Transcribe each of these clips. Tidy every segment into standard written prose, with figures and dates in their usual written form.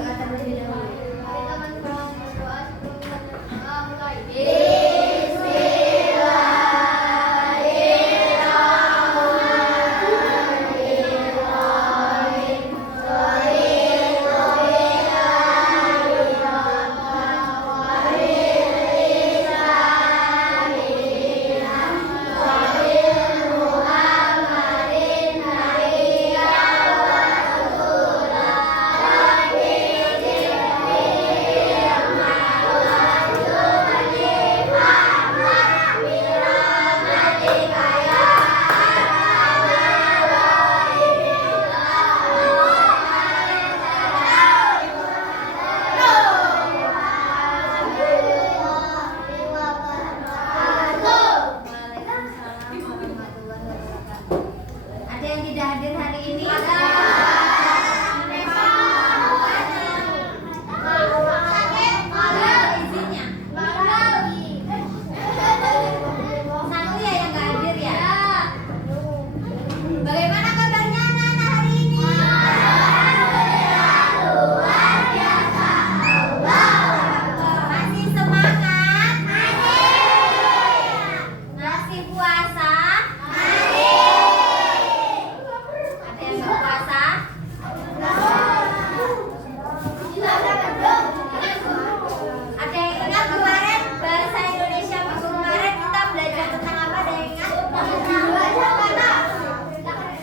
berdoa terlebih dahulu. Mari teman-teman berdoa sebelum kita mulai. Ada yang tidak hadir hari ini? Izinnya. Satu ya yang nggak hadir ya. Bagaimana kabarnya anak-anak hari ini? Luar biasa. Masih semangat? Masih puasa? Ada yang nggak puasa? Ada yang ingat kemarin bahasa Indonesia minggu kemarin kita belajar tentang apa? Ada yang ingat?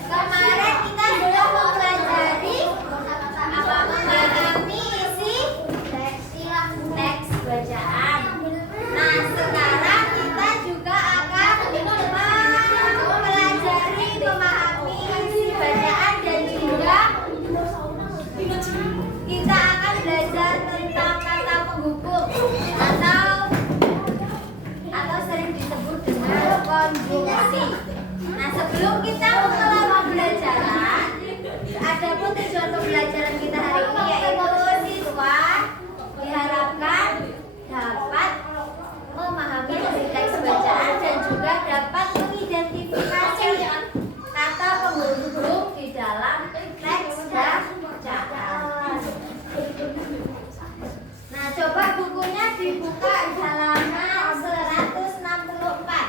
Kemarin kita sudah mempelajari apa? Memahami isi teks bacaan. Nah, sekarang kita juga akan mempelajari memahami isi bacaan dan juga kita akan belajar tentang kata penghubung atau sering disebut dengan konjungsi. Nah, sebelum kita memulai pembelajaran, adapun tujuan pembelajaran kita hari ini yaitu siswa diharapkan dapat memahami isi teks bacaan dan juga dapat mengidentifikasi kata penghubung di dalam teks bacaan. Nah, coba bukunya dibuka halaman 164.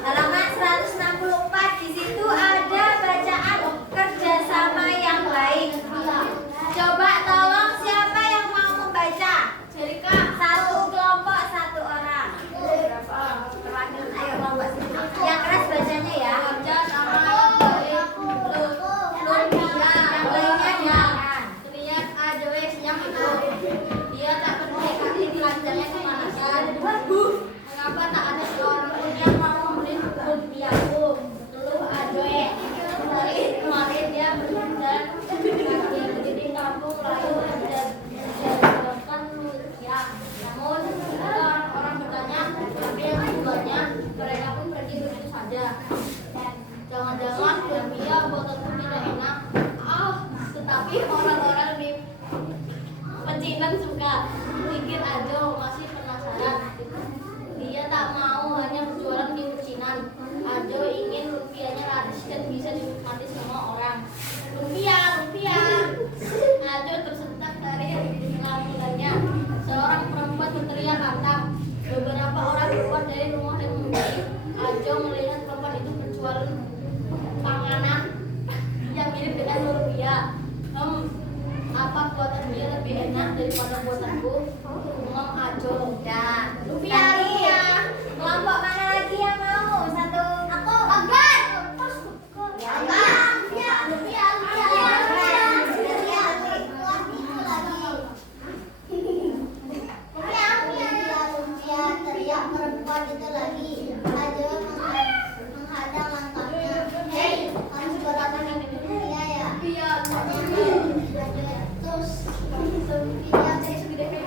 Halaman 164, di situ ada bacaan kerjasama yang baik. Coba tolong siapa yang mau membaca? Satu kelompok, satu orang. Perwakilan, ayo kelompok sini. Yang keras bacanya ya. Yang lainnya jangan. Dia tak peduli kaki pelajarnya kemanasan. Mengapa tak ada seorang pun yang mau memberi rupiahku? Keluh Adoe. Kemarin dia berjalan kaki di kampung lalu menjadikan rupiah. Namun orang bertanya, tapi yang keduanya mereka pun pergi begitu saja. Jangan-jangan rupiah buatanku tidak enak. Tetapi orang-orang di pecinan suka. Pikir Ajo masih penasaran. Dia tak mau hanya berjualan di pecinan. Ajo ingin rupiahnya laris dan bisa dinikmati semua orang. Rupiah, rupiah. Ajo tersentak dari lampunya. Seorang perempuan berteriak lantang. Beberapa orang keluar dari rumah dan membeli. Ajo melihat perempuan itu berjualan panganan yang mirip dengan rupiah. Apa buatan dia lebih enak daripada buatanku? Ngomong Ajo. Dan Rupiah, tadi rupiah. kelompok mana lagi yang mau? Satu. Aku Anggar. Ya, Rupiah, rupiah, teriak perempuan itu lagi. Ajo menghadang langkahnya. Hei, kamu jualan rupiah ya? Iya. Terus rupiah segede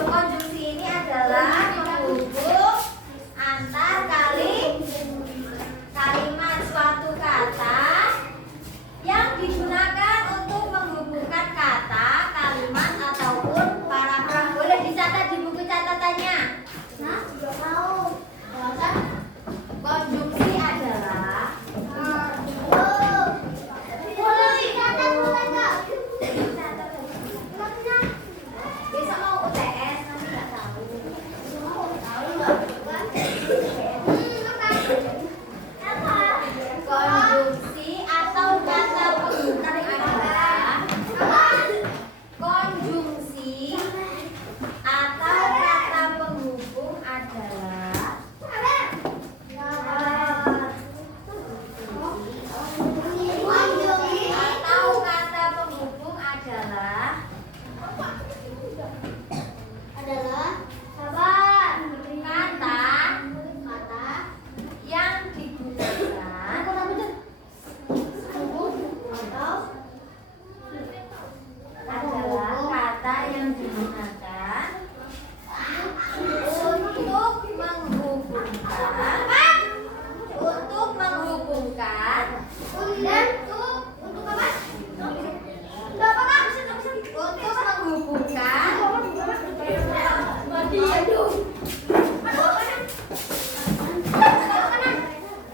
Konjungsi ini adalah menghubung antar kalimat suatu kata yang digunakan untuk menghubungkan kata, kalimat ataupun paragraf. Boleh dicatat di buku catatannya. Nah, juga mau. Konjungsi adalah besok mau UTS nanti nggak tahu. Konjungsi atau kata penghubung adalah konjungsi atau kata penghubung adalah yang digunakan untuk menghubungkan dan untuk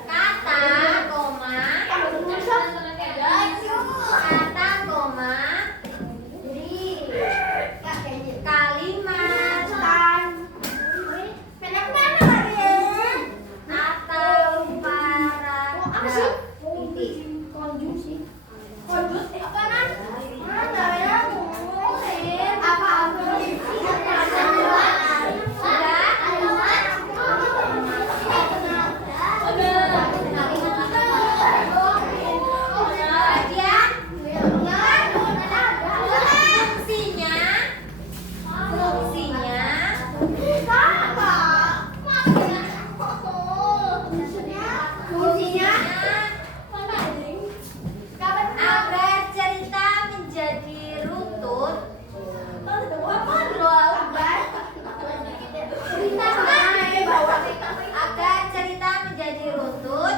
kata, koma, kalimat atau paragraf. Agar cerita menjadi runtut. Agar cerita menjadi runtut.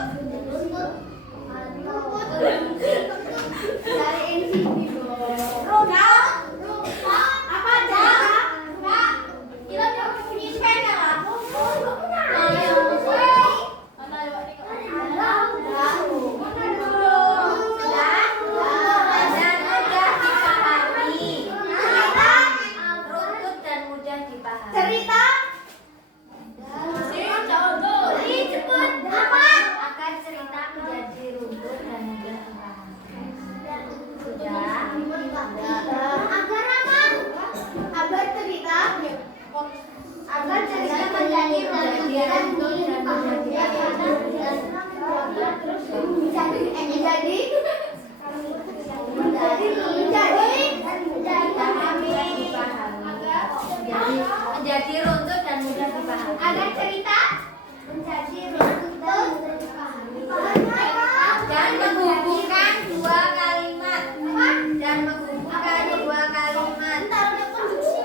Cerita agar cerita menjadi runtut dan mudah dipahami. Agar cerita menjadi runtut dan mudah menjadi runtut dan mudah dipahami. Agar cerita menjadi runtut dan mudah dipahami. Dan menghubungkan dua kalimat. Dan menghubungkan dua kalimat. Dan menghubungkan dua kalimat.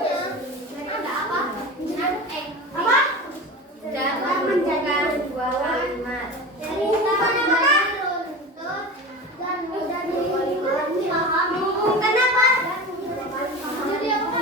Menghubungkan apa? Jadi apa?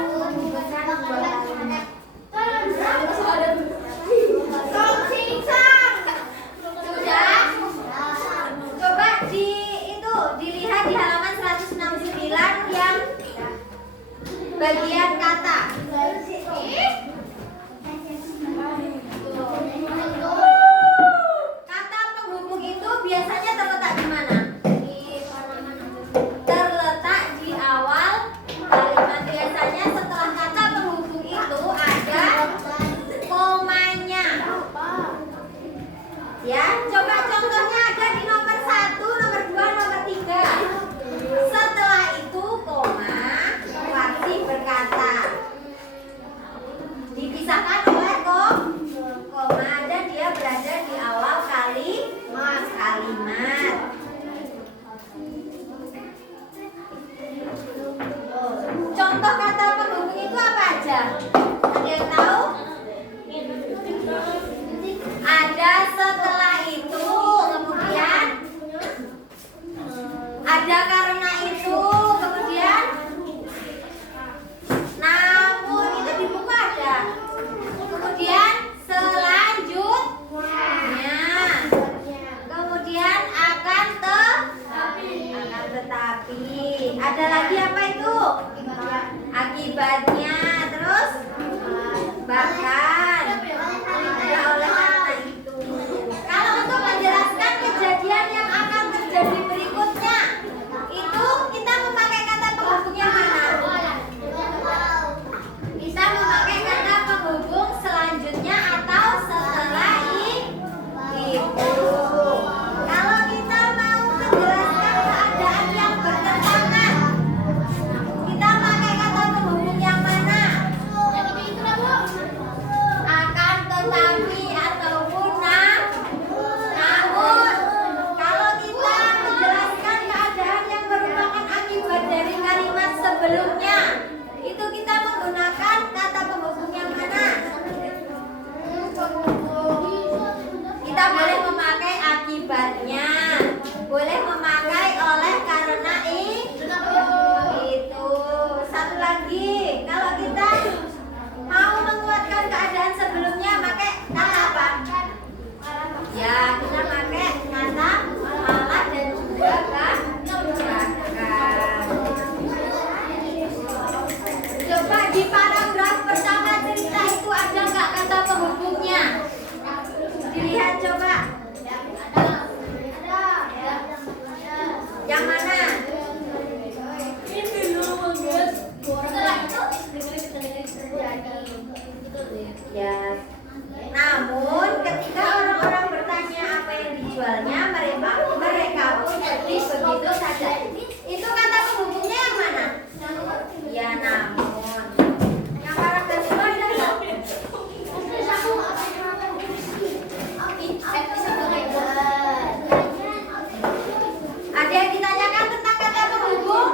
Kita boleh memakai akibatnya, boleh memakai oleh karena itu. Satu lagi, kalau kita mau menguatkan keadaan sebelumnya, pakai kata apa? Ya, kita pakai kata malah dan juga bahkan. Coba di paragraf pertama cerita itu ada nggak kata penghubungnya? Dilihat coba. Yang mana? Ya. Namun ketika orang-orang bertanya apa yang dijualnya, mereka pun beli begitu saja. Itu kata penghubungnya yang mana? Ya, namun. Yang paragraf kedua ada nggak? Ada yang ditanyakan tentang kata penghubung?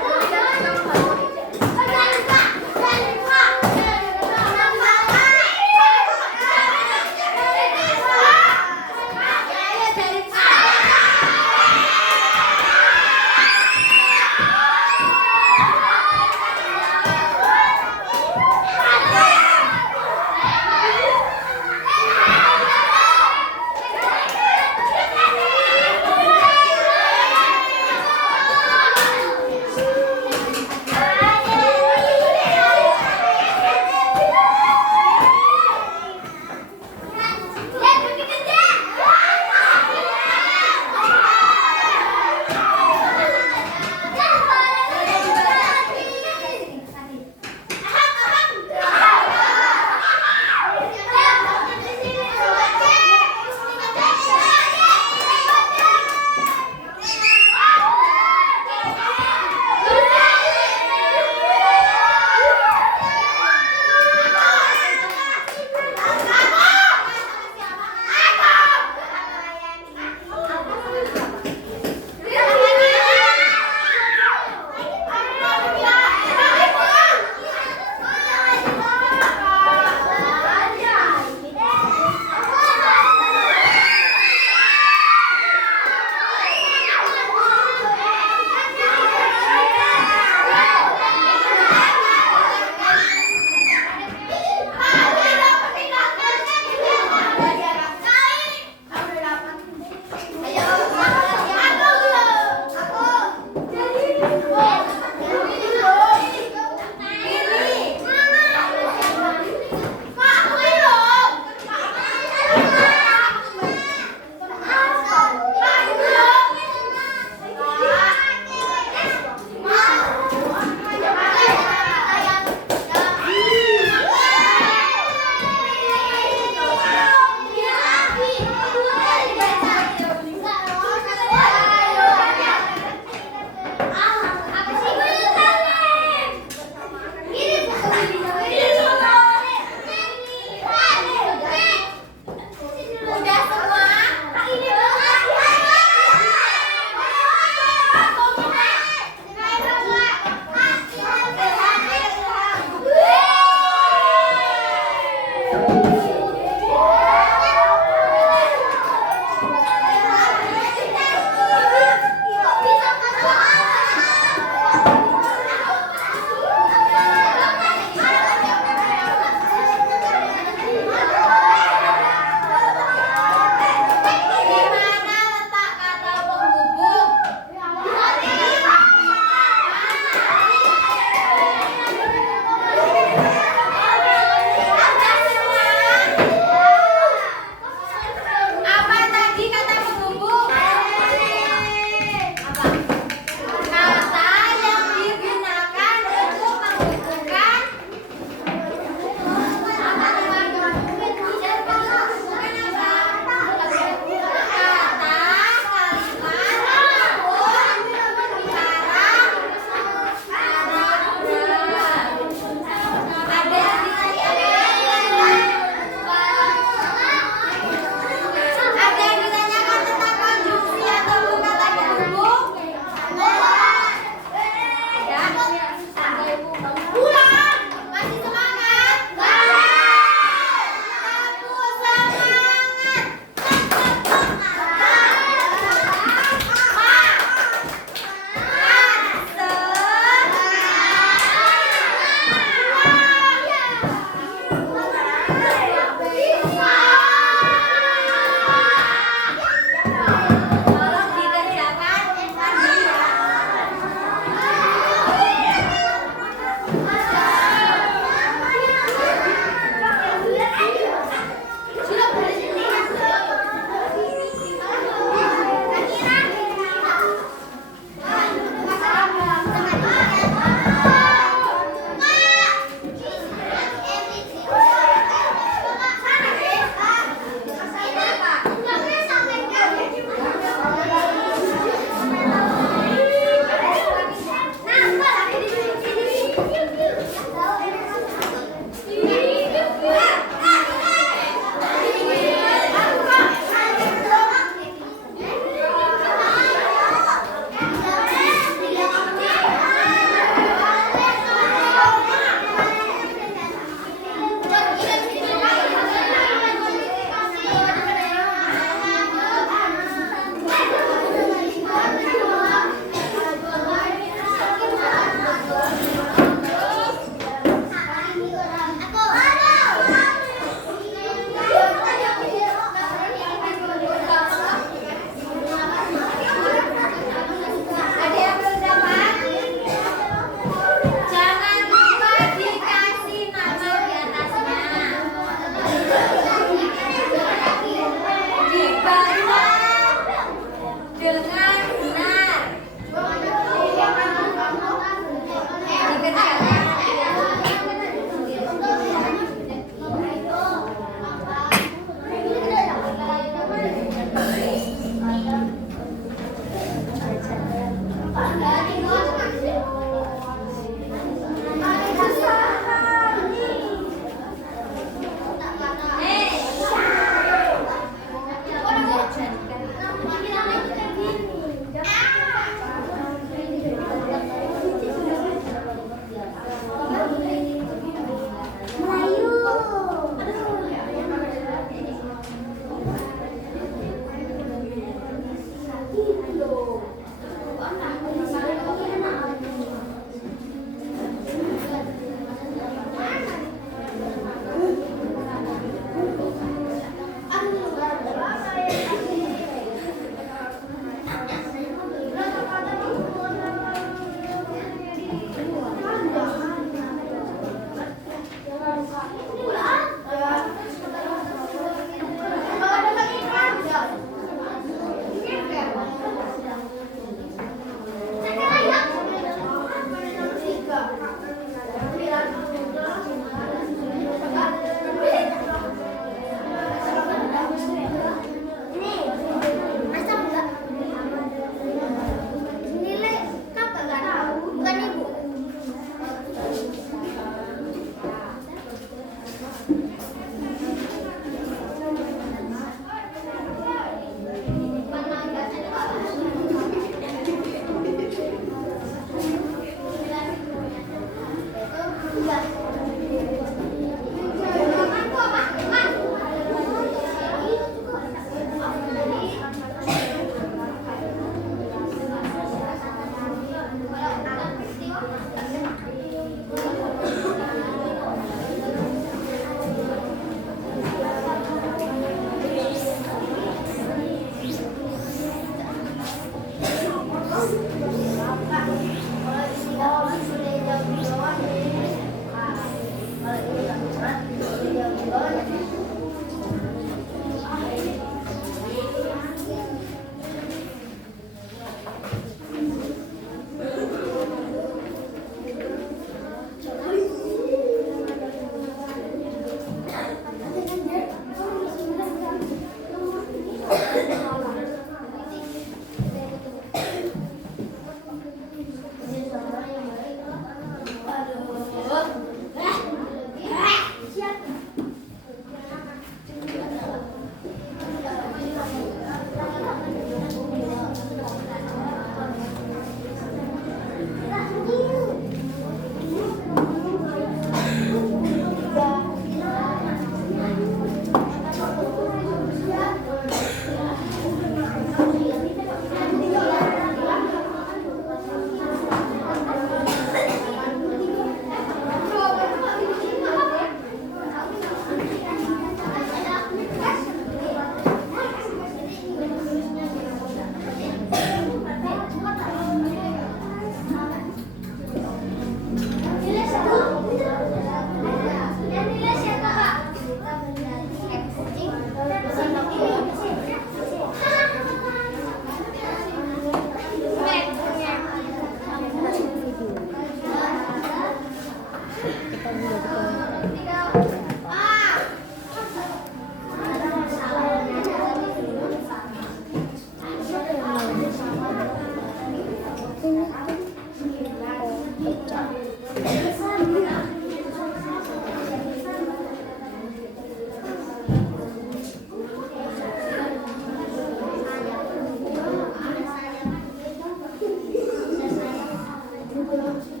pulang.